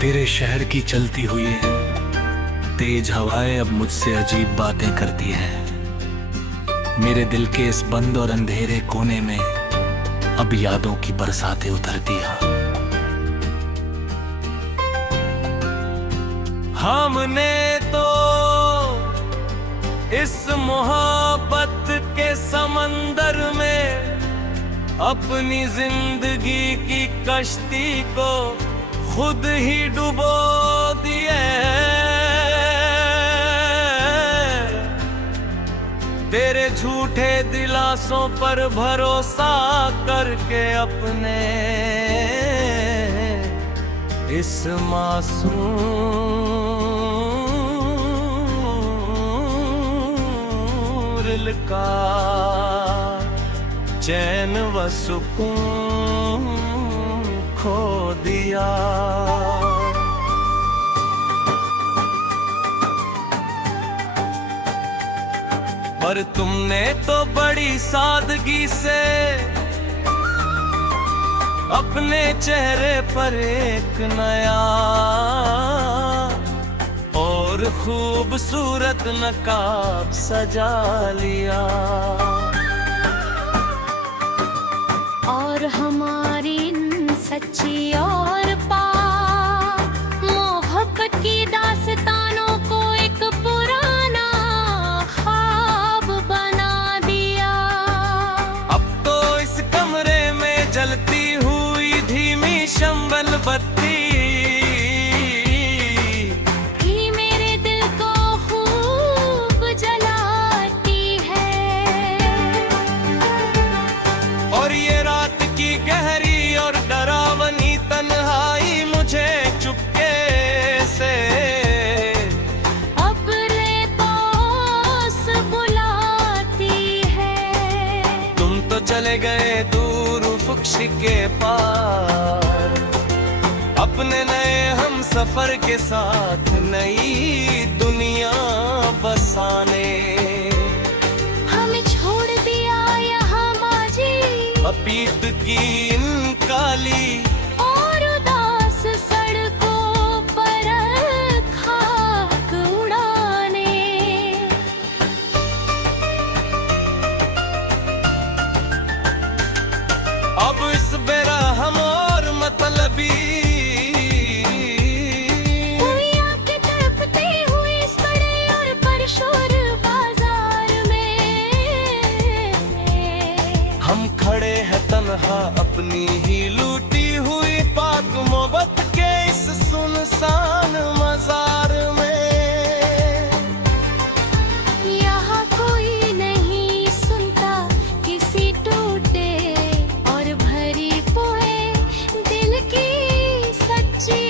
तेरे शहर की चलती हुई तेज हवाएं अब मुझसे अजीब बातें करती हैं। मेरे दिल के इस बंद और अंधेरे कोने में अब यादों की बरसातें उतरती हैं। हमने तो इस मोहब्बत के समंदर में अपनी जिंदगी की कश्ती को खुद ही डुबो दिए। तेरे झूठे दिलासों पर भरोसा करके अपने इस मासूम दिल का चैन व सुकून खो दिया। पर तुमने तो बड़ी सादगी से अपने चेहरे पर एक नया और खूबसूरत नकाब सजा लिया। और हमारी सच्ची और पाक मोहब्बत की दास्तानों को एक पुराना ख्वाब बना दिया। अब तो इस कमरे में जलती हुई धीमी शंबल बत्ती ही मेरे दिल को खूब जलाती है। और ये रात की गहरी और डरावनी तन्हाई मुझे चुपके से अब रेतोस बुलाती है। तुम तो चले गए दूर उफ़क़ के पार, अपने नए हम सफर के साथ नई दुनिया बसाने। हमें छोड़ दिया यहाँ माजी अतीत की इन काली और उदास सड़कों पर खाक उड़ाने। अब इस बेरहम और मतलबी कोई आके तड़पती हुई इस बड़े और परशोर बाजार में हम खड़े हैं तन्हा अपनी ही लूटी हुई पाक मोहब्बत के इस सुनसान मजार में। यहाँ कोई नहीं सुनता किसी टूटे और भरी पोए दिल की सच्ची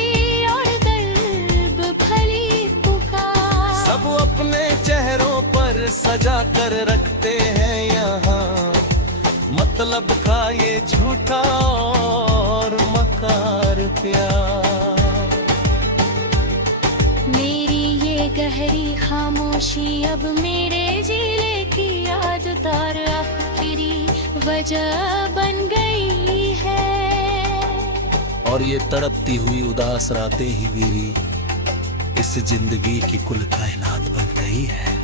और दर्द भरी पुकार। सब अपने चेहरों पर सजा कर रखते हैं यहाँ मतलब का ये झूठा और मकार प्यार। मेरी ये गहरी खामोशी अब मेरे जिले की याद तार आखिरी वजह बन गई है। और ये तड़पती हुई उदास रातें ही मेरी इस जिंदगी की कुल कायनात बन गई है।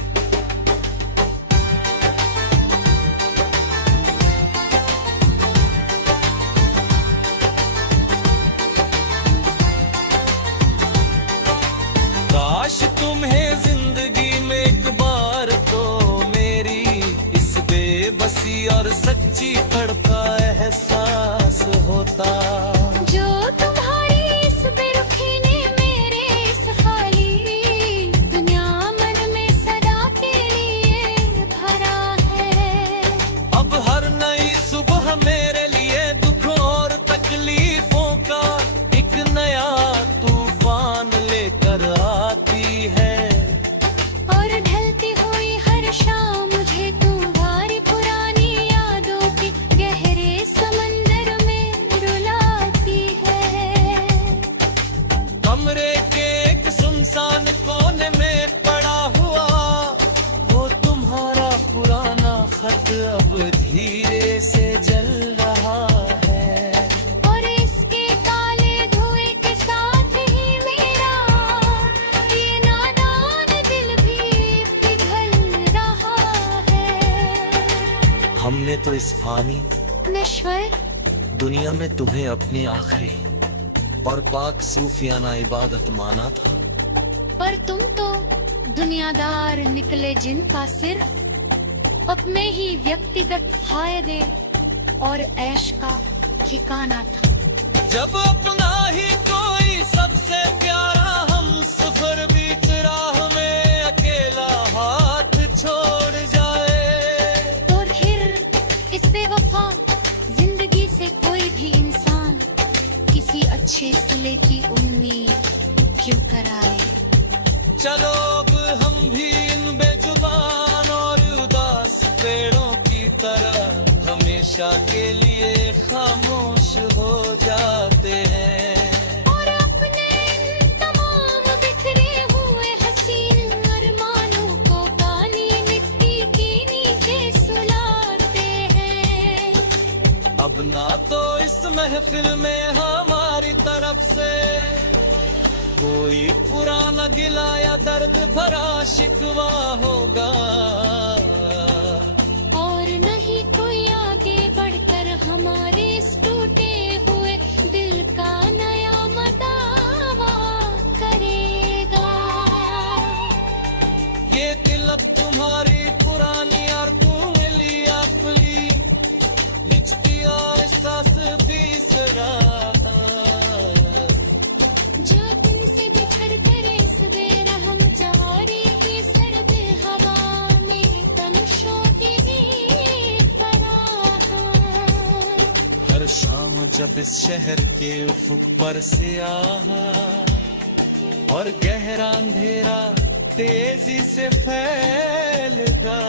काश तुम्हें जिंदगी में एक बार तो मेरी इस बेबसी और सच्ची तड़प का एहसास होता। जो तुम्हारी इस बेरुखी ने मेरे इस खाली दुनिया मन में सदा के लिए भरा है। अब हर नई सुबह मेरे लिए दुख और तकलीफों का एक नया तूफान लेकर आती है। हमने तो इस फानी नश्वर दुनिया में तुम्हें अपनी आखिरी और पाक सूफियाना इबादत माना था। पर तुम तो दुनियादार निकले जिनका सिर्फ अपने ही व्यक्तिगत फायदे और ऐश का ठिकाना था। जब अपना ही कोई सबसे प्यारा हम सफर बीच राह में अकेला हाथ छोड़ जाए, तो फिर इस बेवफा जिंदगी से कोई भी इंसान किसी अच्छे सिले की उम्मीद क्यों कराए। चलो अब हम भी इन बेजुबान और उदास पेड़ों की तरह हमेशा के लिए खामोश हो जाते हैं और अपने इन तमाम बिखरे हुए हसीन अरमानों को काली मिट्टी के नीचे सुलाते हैं। अब ना तो इस महफिल में हमारी तरफ से कोई पुराना गिला या दर्द भरा शिकवा होगा, और नहीं कोई आगे बढ़कर हमारे इस टूटे हुए दिल का नया मदावा करेगा। ये दिल अब तुम्हारी पुरानी और कुंवली अपनी लिचकी और एहसास तीसरा जो तुमसे बिछड़ कर इस बेरहम जवारी की सर्द हवा में तमशों की भी फराह। हर शाम जब इस शहर के उफुक पर स्याह और गहरा अंधेरा तेजी से फैलता,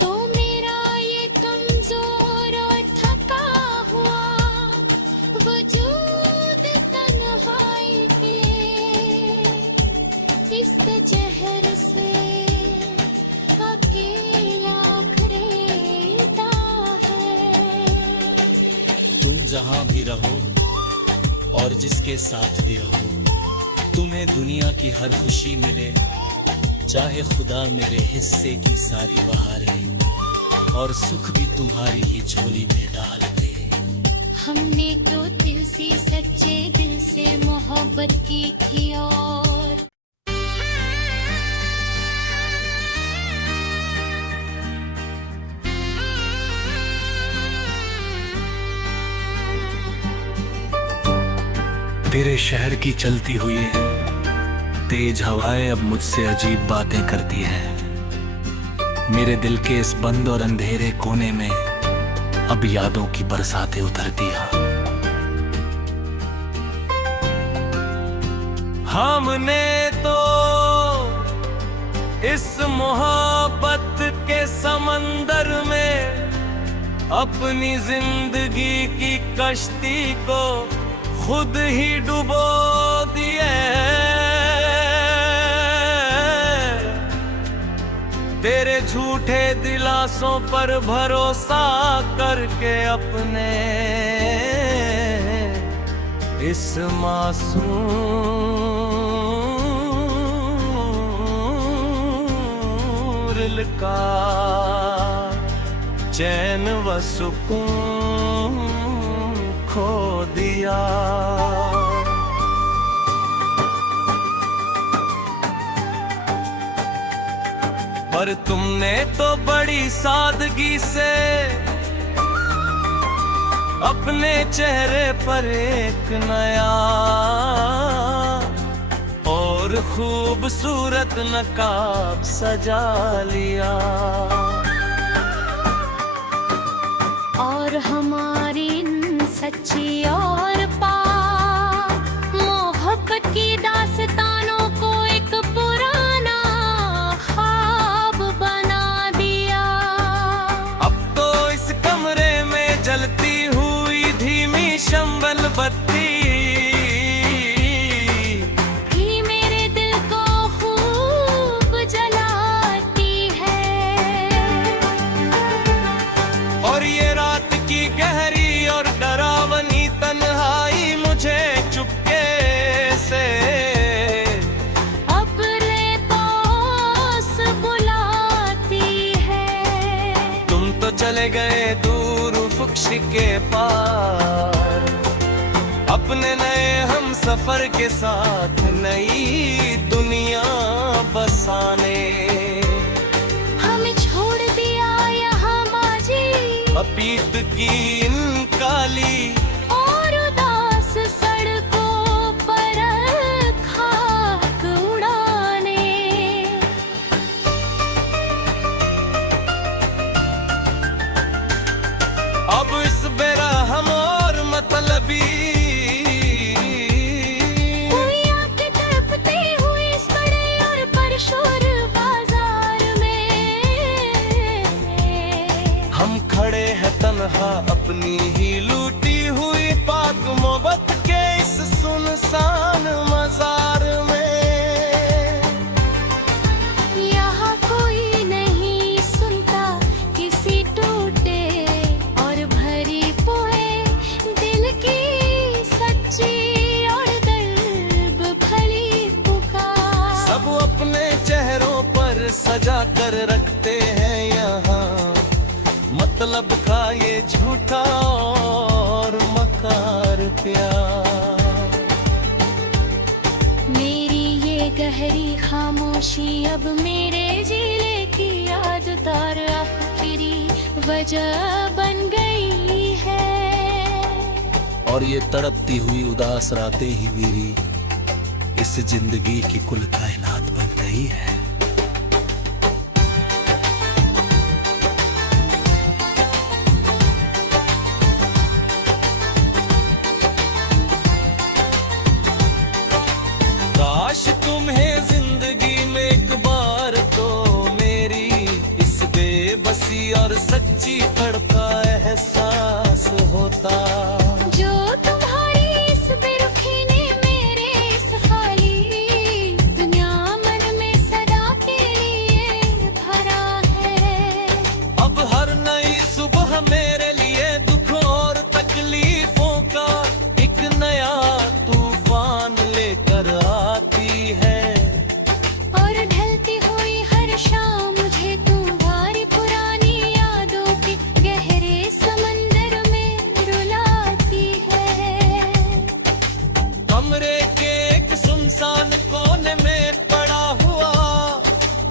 तो मेरा ये कमजोर और थका हुआ वजूद तन्हाई के इस जहर से अकेला खरीदा है। तुम जहां भी रहो और जिसके साथ भी रहो, तुम्हें दुनिया की हर खुशी मिले, चाहे खुदा मेरे हिस्से की सारी बहारें और सुख भी तुम्हारी ही झोली में डाल दे। हमने तो दिल से सच्चे दिल से मोहब्बत की थी और तेरे शहर की चलती हुई तेज हवाएं अब मुझसे अजीब बातें करती हैं। मेरे दिल के इस बंद और अंधेरे कोने में अब यादों की बरसातें उतरती हैं। हमने तो इस मोहब्बत के समंदर में अपनी जिंदगी की कश्ती को खुद ही डुबो दिए। तेरे झूठे दिलासों पर भरोसा करके अपने इस मासूम दिल का चैन व सुकून खो दिया। पर तुमने तो बड़ी सादगी से अपने चेहरे पर एक नया और खूबसूरत नकाब सजा लिया। और हमारी सच्ची और पाक मोहब्बत की दास्तानों को एक पुराना ख्वाब बना दिया। अब तो इस कमरे में जलती हुई धीमी शंबल बत्ती ही मेरे दिल को खूब जलाती है। और ये रात की गहरी और डरावनी तन्हाई के पार, अपने नए हम सफर के साथ नई दुनिया बसाने। हमें छोड़ दिया यहाँ माजी अतीत की इन काली और उदास सड़कों पर खाक उड़ाने। अब इस बेरहम और मतलबी हुइया के तड़पते हुए इस बड़े और परशोर बाजार में हम खड़े हैं तन्हा अपनी ही लूटी हुई पाक मोहब्बत के इस सुनसान मजार में। यहाँ कोई नहीं सुनता किसी टूटे और भरी पोए दिल की सच्ची और दर्द भरी पुकार। सब अपने चेहरों पर सजा कर रखते हैं यहाँ मतलब का ये झूठा और मकार प्यार। मेरी ये गहरी खामोशी अब मेरे जिले की आदत और आखिरी वजह बन गई है। और ये तड़पती हुई उदास रातें ही मेरी इस जिंदगी की कुल कायनात बन गई है। काश तुम्हें जिंदगी में एक बार तो मेरी इस बेबसी और सच्ची तड़पा एहसास होता। जो तुम्हारी इस बेरुखी ने मेरे इस खाली दुनिया मन में सदा के लिए भरा है। अब हर नई सुबह मेरे लिए दुख और तकलीफों का एक नया तूफान लेकर आती है। और ढलती हुई हर शाम मुझे तुम्हारी पुरानी यादों के गहरे समंदर में रुलाती है। कमरे के एक सुनसान कोने में पड़ा हुआ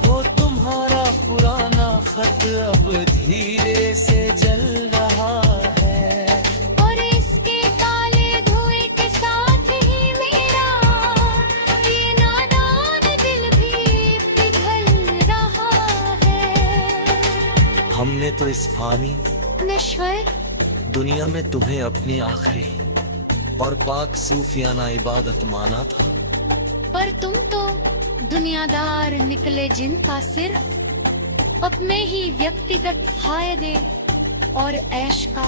वो तुम्हारा पुराना खत अब धीरे से जल रहा है। और इसके काले धुएं के साथ ही मेरा ये नादान दिल भी पिघल रहा है। हमने तो इस फानी नश्वर दुनिया में तुम्हें अपनी आखिरी और पाक सूफियाना इबादत माना था, पर तुम तो दुनियादार निकले जिनका सिर्फ अपने ही व्यक्तिगत फायदे और ऐश का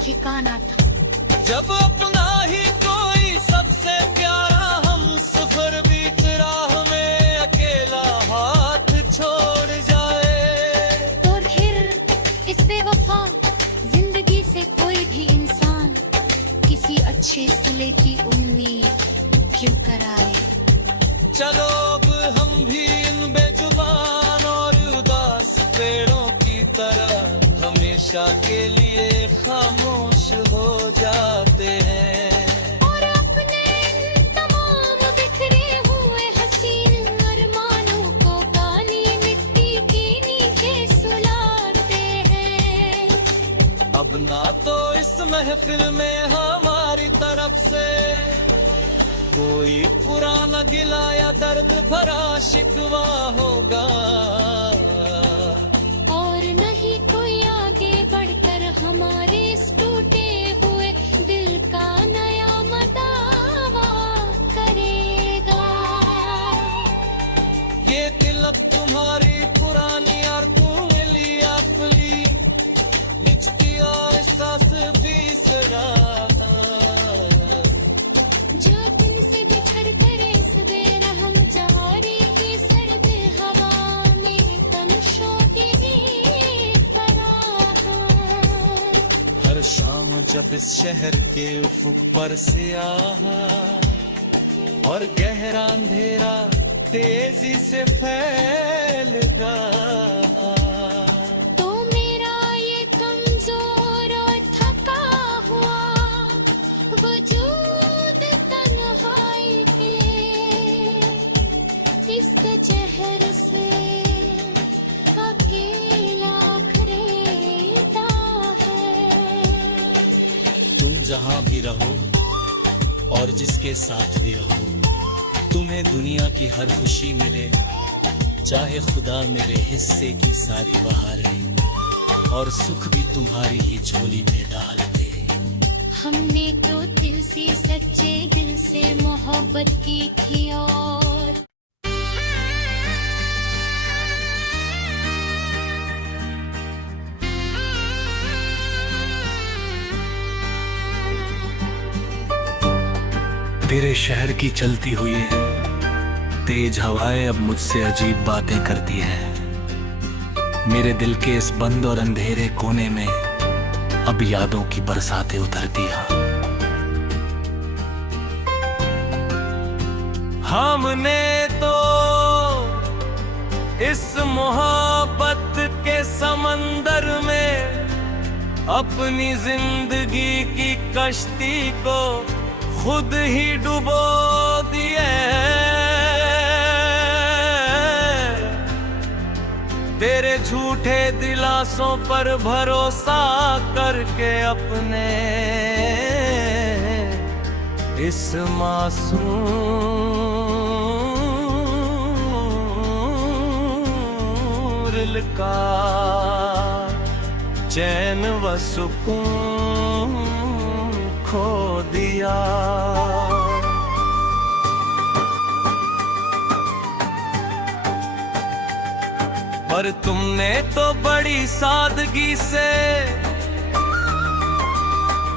ठिकाना था। जब अपना ही कोई सबसे प्यारा हम सफर बीच राह में अकेला हाथ छोड़ जाए तो फिर इस बेवफा जिंदगी से कोई भी इंसान किसी अच्छे सिले की उम्मीद क्यों कराए। चलो अब हम भी इन बेजुबान और उदास पेड़ों की तरह हमेशा के लिए खामोश हो जाते हैं। और अपने इन तमाम बिखरे हुए हसीन अरमानों को काली मिट्टी के नीचे सुलाते हैं। अब ना तो इस महफिल में हमारी तरफ से कोई पुराना गिला या दर्द भरा शिकवा होगा और नहीं कोई आगे बढ़कर हमारे इस टूटे हुए दिल का नया मदावा करेगा। ये दिल अब तुम्हारी पुरानी और कुली अपनी लिखती और सांस भी सराता। जो तुमसे बिछड़ कर इस बेरहम जवारी की सर्द हवा में तमशों की भी फराह। हर शाम जब इस शहर के उफुक पर से आहा और गहरा अंधेरा तेजी से फैलता तो मेरा ये कमजोर और थका जहां भी रहो और जिसके साथ भी रहो, तुम्हें दुनिया की हर खुशी मिले, चाहे खुदा मेरे हिस्से की सारी बहारें और सुख भी तुम्हारी ही झोली में डाल दे। हमने तो दिल से सच्चे दिल से मोहब्बत की थी और तेरे शहर की चलती हुई तेज हवाएं अब मुझसे अजीब बातें करती हैं। मेरे दिल के इस बंद और अंधेरे कोने में अब यादों की बरसातें उतरती हैं। हमने तो इस मोहब्बत के समंदर में अपनी जिंदगी की कश्ती को खुद ही डुबो दिए। तेरे झूठे दिलासों पर भरोसा करके अपने इस मासूम दिल का चैन व सुकून खो दिया। पर तुमने तो बड़ी सादगी से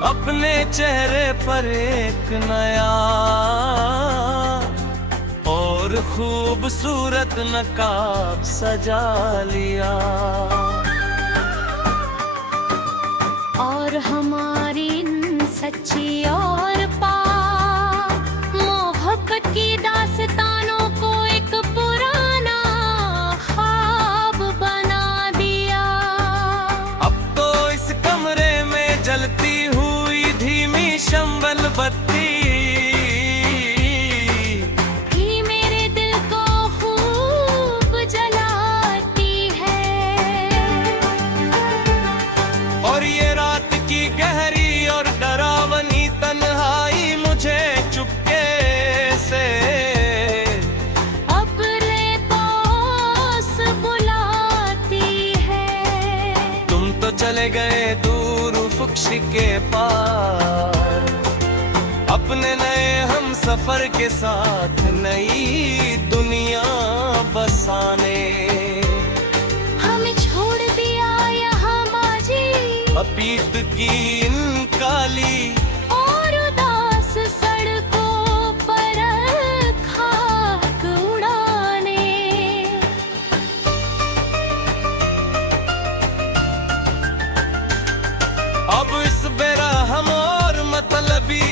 अपने चेहरे पर एक नया और खूबसूरत नकाब सजा लिया। और हमारी सच्ची और पाक मोहब्बत की दास्तानों को एक पुराना ख्वाब बना दिया। अब तो इस कमरे में जलती हुई धीमी शंबल बत्ती ही मेरे दिल को खूब जलाती है। और ये रात की गहरी और डरावनी तन्हाई मुझे चुपके से अपने पास बुलाती है। तुम तो चले गए दूर फुक्श के पार, अपने नए हम सफर के साथ नई दुनिया बसाने। हमें छोड़ दिया यहाँ माजी अतीत की इन काली और उदास सड़कों पर खाक उड़ाने। अब इस बेरहम और मतलबी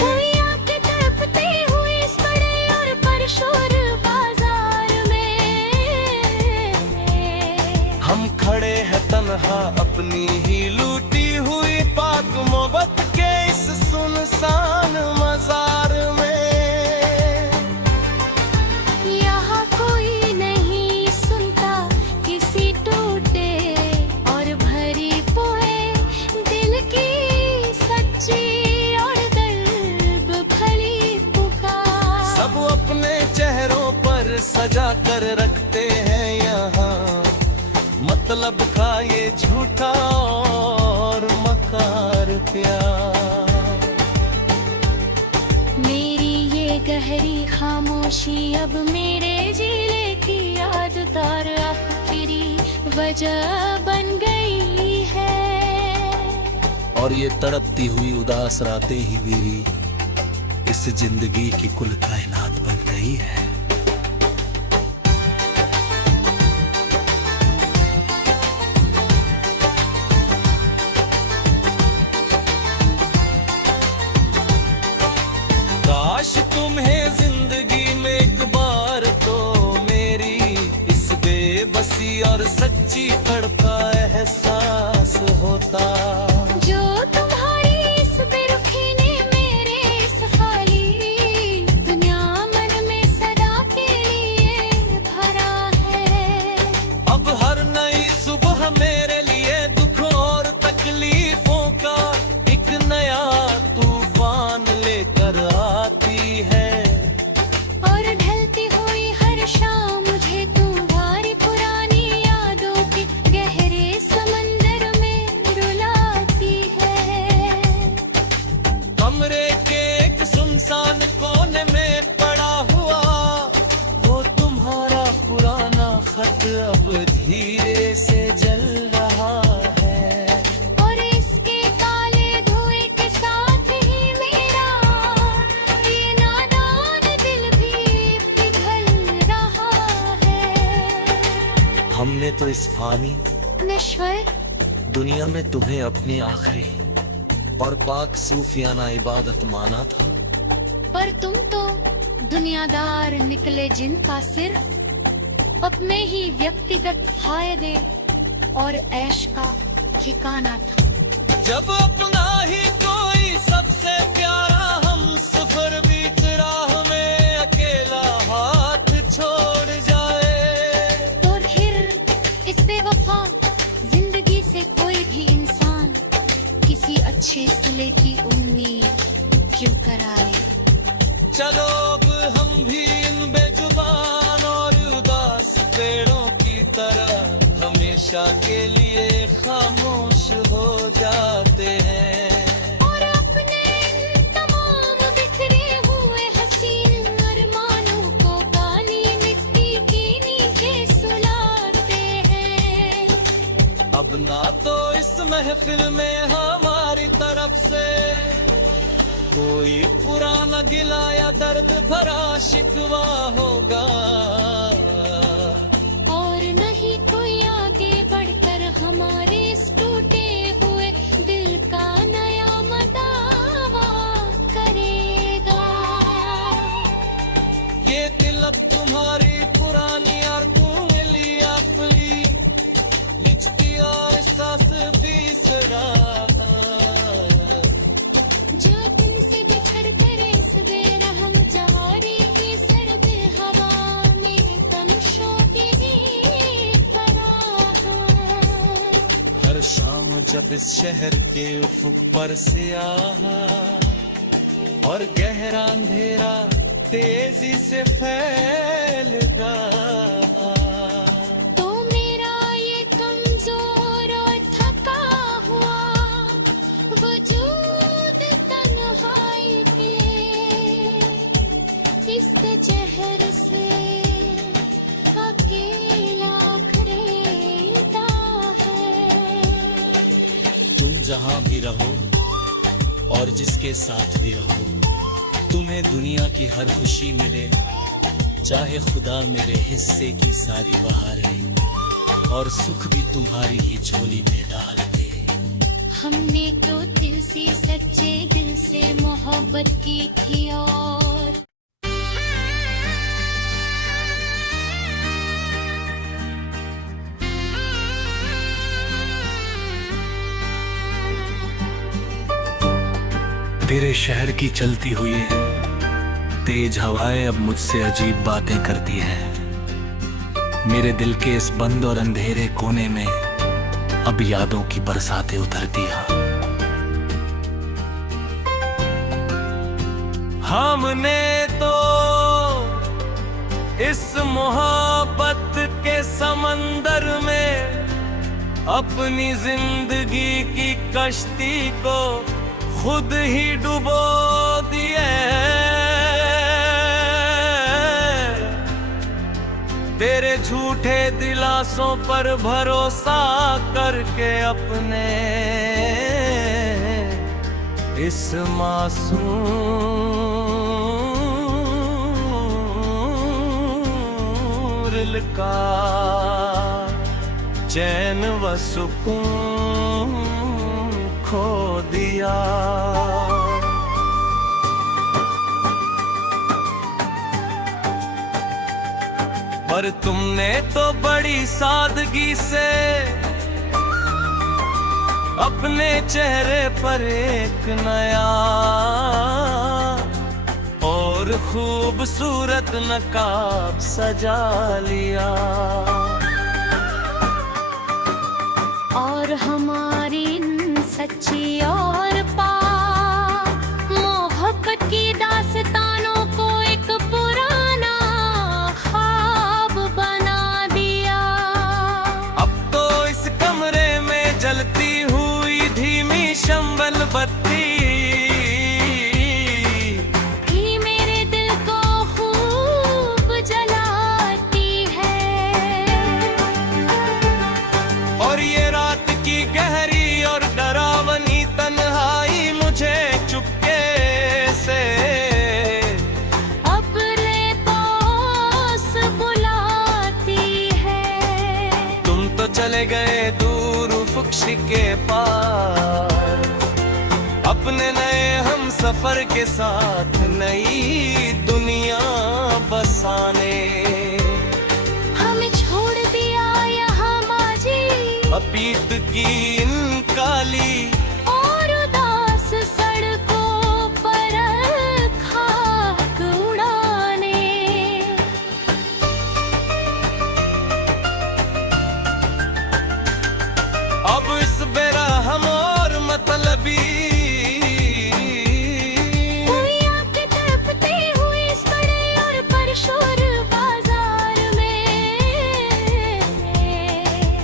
कोई आके तड़पती हुई इस बड़े और परशोर बाजार में हम खड़े हैं तन्हा अपनी ही लूटी हुई पाक मोहब्बत के इस सुनसान मजार में। यहाँ कोई नहीं सुनता किसी टूटे और भरी पोए दिल की सच्ची और दर्द भरी पुकार। सब अपने चेहरों पर सजा कर रखते हैं यहाँ मतलब का ये झूठा और मकार प्यार। मेरी ये गहरी खामोशी अब मेरे जिले की याद तार आखिरी वजह बन गई है। और ये तड़पती हुई उदास रातें ही मेरी इस जिंदगी की कुल कायनात बन गई है। काश तुम्हें जिंदगी में एक बार तो मेरी इस बेबसी और सच्ची तड़प का एहसास होता। जो तुम्हारी इस बेरुखी ने मेरे इस खाली दुनिया मन में हमने तो इस फानी नश्वर दुनिया में तुम्हें अपनी आखिरी और पाक सूफियाना इबादत माना था। पर तुम तो दुनियादार निकले जिनका सिर्फ अपने ही व्यक्तिगत फायदे और ऐश का ठिकाना था। जब अपना ही कोई सबसे प्यारा हम सफर बीच राह में अकेला हाथ छोड़ जाए, तो फिर इस बेवफा जिंदगी से कोई भी इंसान किसी अच्छे सिले की उम्मीद क्यों कराए। चलो अब हम भी इन बेजुबान और उदास पेड़ों की तरह हमेशा के लिए खामोश हो जाते हैं और अपने इन तमाम बिखरे हुए हसीन अरमानों को काली मिट्टी के नीचे सुलाते हैं। अब ना तो इस महफिल में हमारी तरफ से कोई पुराना गिला या दर्द भरा शिकवा होगा, और नहीं कोई आगे बढ़कर हमारे इस टूटे हुए दिल का नया मदावा करेगा। ये दिल अब तुम्हारी पुरानी और मिली अपनी लिचती एहसास बिसरा, जो तुमसे बिछड़ कर इस बेरहम जवारी की सर्द हवा में तमशों की फराह। हर शाम जब इस शहर के उफुक पर से आहा और गहरा अंधेरा तेजी से फैलता, तो मेरा ये कमजोर और थका हुआ वजूद तन्हाई के इस जहर से अकेला खरीदा है। तुम जहां भी रहो और जिसके साथ भी रहो, तुम्हें दुनिया की हर खुशी मिले, चाहे खुदा मेरे हिस्से की सारी बहारें और सुख भी तुम्हारी ही झोली में डाल दे। हमने तो दिल से सच्चे दिल से मोहब्बत की थी और तेरे शहर की चलती हुई तेज हवाएं अब मुझसे अजीब बातें करती हैं। मेरे दिल के इस बंद और अंधेरे कोने में अब यादों की बरसातें उतरती हैं। हमने तो इस मोहब्बत के समंदर में अपनी जिंदगी की कश्ती को खुद ही डुबो दिए। तेरे झूठे दिलासों पर भरोसा करके अपने इस मासूम दिल का चैन व सुकून खो दिया। पर तुमने तो बड़ी सादगी से अपने चेहरे पर एक नया और खूबसूरत नकाब सजा लिया। और हमारी सच्ची और पाक मोहब्बत की दास्तानों को एक पुराना ख्वाब बना दिया। अब तो इस कमरे में जलती हुई धीमी शंबल बत्ती ही मेरे दिल को खूब जलाती है। और ये रात की गहरी और डरावनी तन्हाई चले गए दूर फुक्श के पार, अपने नए हम सफर के साथ नई दुनिया बसाने। हमें छोड़ दिया यहाँ माजी, अतीत की इन काली और उदास सड़कों पर खाक उड़ाने। अब इस बेरहम और मतलबी कोई आके तड़पते हुए इस बड़े और परशोर बाजार में,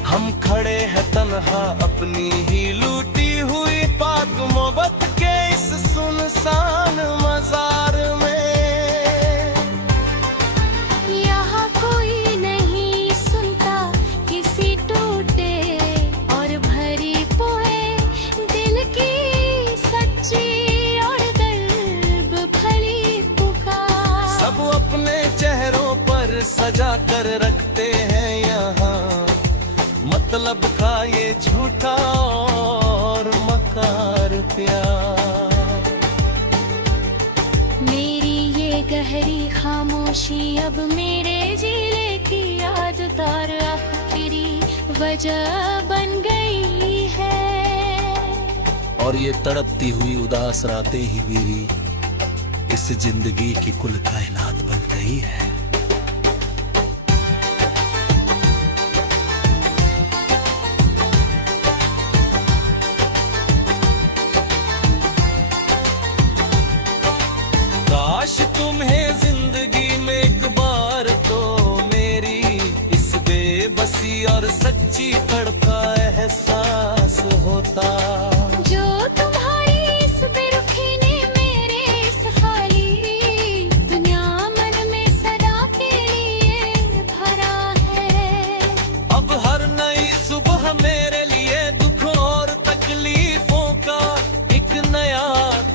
हम खड़े हैं तन्हा अपनी ही लूटी हुई पाक मोहब्बत के इस सुनसान मजार में। यहाँ कोई नहीं सुनता किसी टूटे और भरी पोए दिल की सच्ची और दर्द भरी पुकार। सब अपने चेहरों पर सजा कर रखते हैं यहाँ मतलब का ये झूठा और मकार प्यार। मेरी ये गहरी खामोशी अब मेरे जिले की याद तार आखिरी वजह बन गई है। और ये तड़पती हुई उदास रातें ही मेरी इस जिंदगी की कुल कायनात बन गई है। काश तुम्हें जिंदगी में एक बार तो मेरी इस बेबसी और सच्ची तड़प का एहसास होता। जो तुम्हारी इस बेरुखी ने मेरे इस खाली दुनिया मन में सदा के लिए भरा है। अब हर नई सुबह मेरे लिए दुखों और तकलीफों का एक नया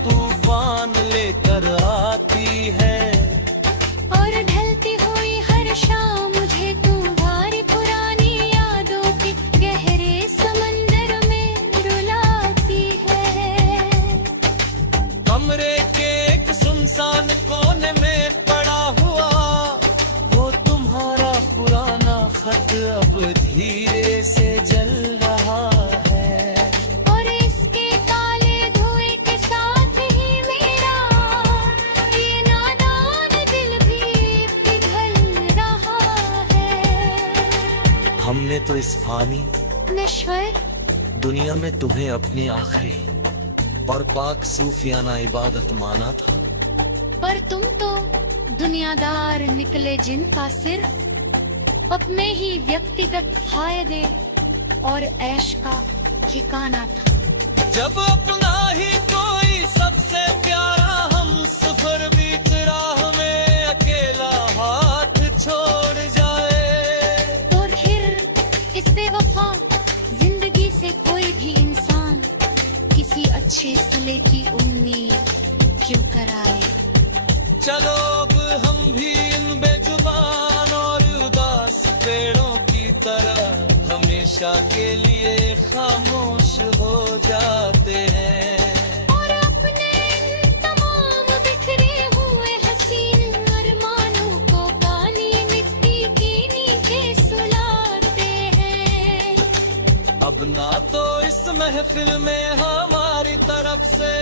तूफान लेकर आती है। और ढलती हुई हर शाम मुझे तुम्हारी पुरानी यादों के गहरे समंदर में रुलाती है। कमरे के एक सुनसान कोने में पड़ा हुआ वो तुम्हारा पुराना खत अब धीरे से जल रहा है। और इसके काले धुएं के साथ ही मेरा ये नादान दिल भी पिघल रहा है। हमने तो इस फानी नश्वर दुनिया में तुम्हें अपनी आखिरी और पाक सूफियाना इबादत माना था। पर तुम तो दुनियादार निकले जिनका सिर्फ अपने ही व्यक्तिगत फायदे और ऐश का ठिकाना था। जब अपना ही कोई सबसे प्यारा हम सफर बीत राह में अकेला हाथ छोड़ जाए। और फिर इस बेवफा जिंदगी से कोई भी इंसान किसी अच्छे सिले की उम्मीद क्यों कराए। चलो अब हम भी इन बेजुबान और उदास पेड़ों की तरह हमेशा के लिए खामोश हो जाते हैं। और अपने इन तमाम बिखरे हुए हसीन अरमानों को काली मिट्टी के नीचे सुलाते हैं। अब ना तो इस महफिल में हमारी तरफ से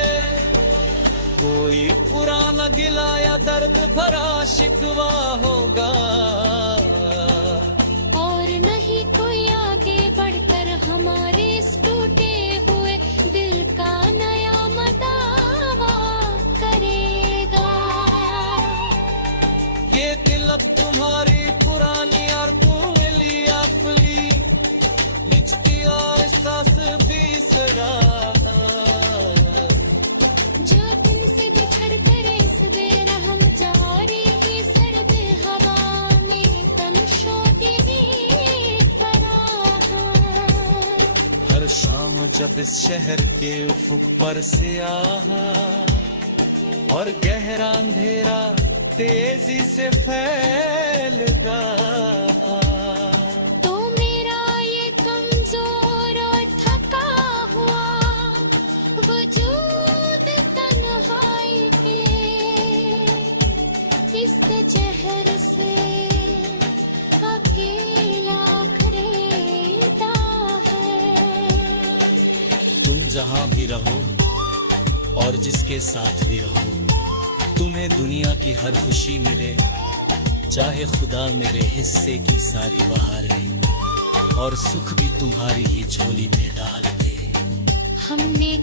कोई पुराना गिला या दर्द भरा शिकवा होगा। और नहीं कोई आगे बढ़कर हमारे इस टूटे हुए दिल का नया मदावा करेगा। ये दिल अब तुम्हारी पुरानी और पुली अपली बिछती एहसास बीसरा। जो तुमसे बिछड़ कर इस बेरहम जौहरी की सर्द हवा में तमशोती भी फराह। हर शाम जब इस शहर के उफुक पर से आहा और गहरा अंधेरा तेजी से फैलता। तो मेरा ये कम और जिसके साथ भी रहो तुम्हें दुनिया की हर खुशी मिले, चाहे खुदा मेरे हिस्से की सारी बहारें और सुख भी तुम्हारी ही झोली में डाल दे। हमने